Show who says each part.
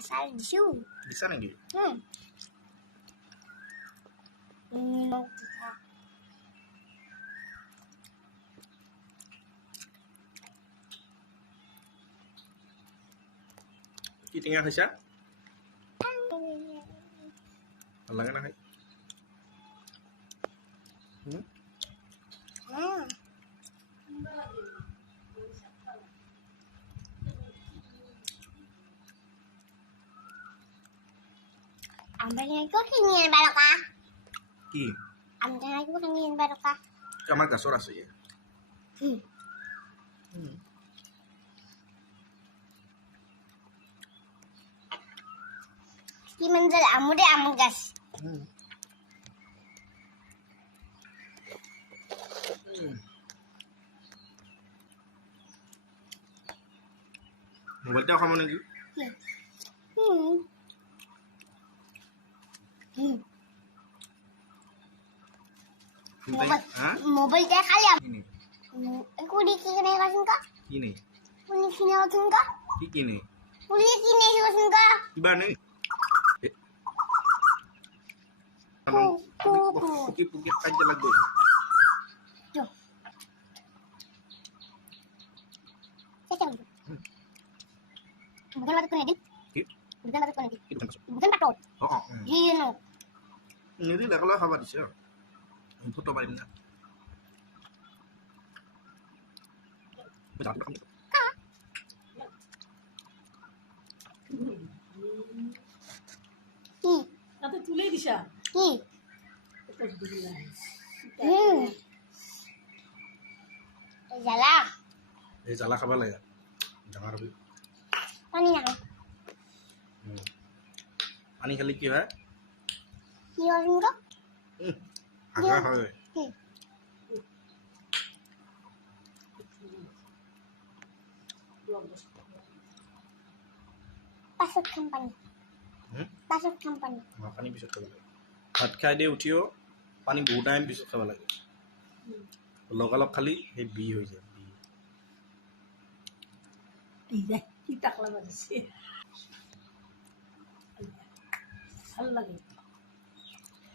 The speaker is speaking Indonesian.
Speaker 1: salju
Speaker 2: di sana gitu hmm. Ini mau kita. Di tengah Hasya Allah kan hmm?
Speaker 1: عمرنا البركة كي عمرنا البركة
Speaker 2: كما Hmm. Hmm.
Speaker 1: Di mendel amu deh amu gas. Hmm.
Speaker 2: hmm. Mau baca kamu lagi? Hmm.
Speaker 1: Mobile దేఖాలి కుడి కినే కాసింకా ini. కుడి కినే కాసింకా కినే కుడి కినే కాసింకా
Speaker 2: ఇబానే Pukit-pukit aja lagi. Tuh.
Speaker 1: Saya Bukan lagu kunedi. Bukan lagu kunedi. Bukan patrol. Oh. Iya.
Speaker 2: নিৰিলে অকলে খাব দিছে হ্যাঁ। ফুটো পাৰিম না।
Speaker 3: তাতে তুলে দিছা কি?
Speaker 1: জ্বালা।
Speaker 2: এই জ্বালা খাব লাগে। পানী খাব কি হয়?
Speaker 1: পাছত খাম পানী পাছত খাম পানী পানী পিছত
Speaker 2: খাব লাগে ভাত খাই দিয়ে উঠিও পানী বহুত টাইম পিছত খাব লাগে লগালগ খালি সেই বি হৈ যায়
Speaker 3: ভালো লাগে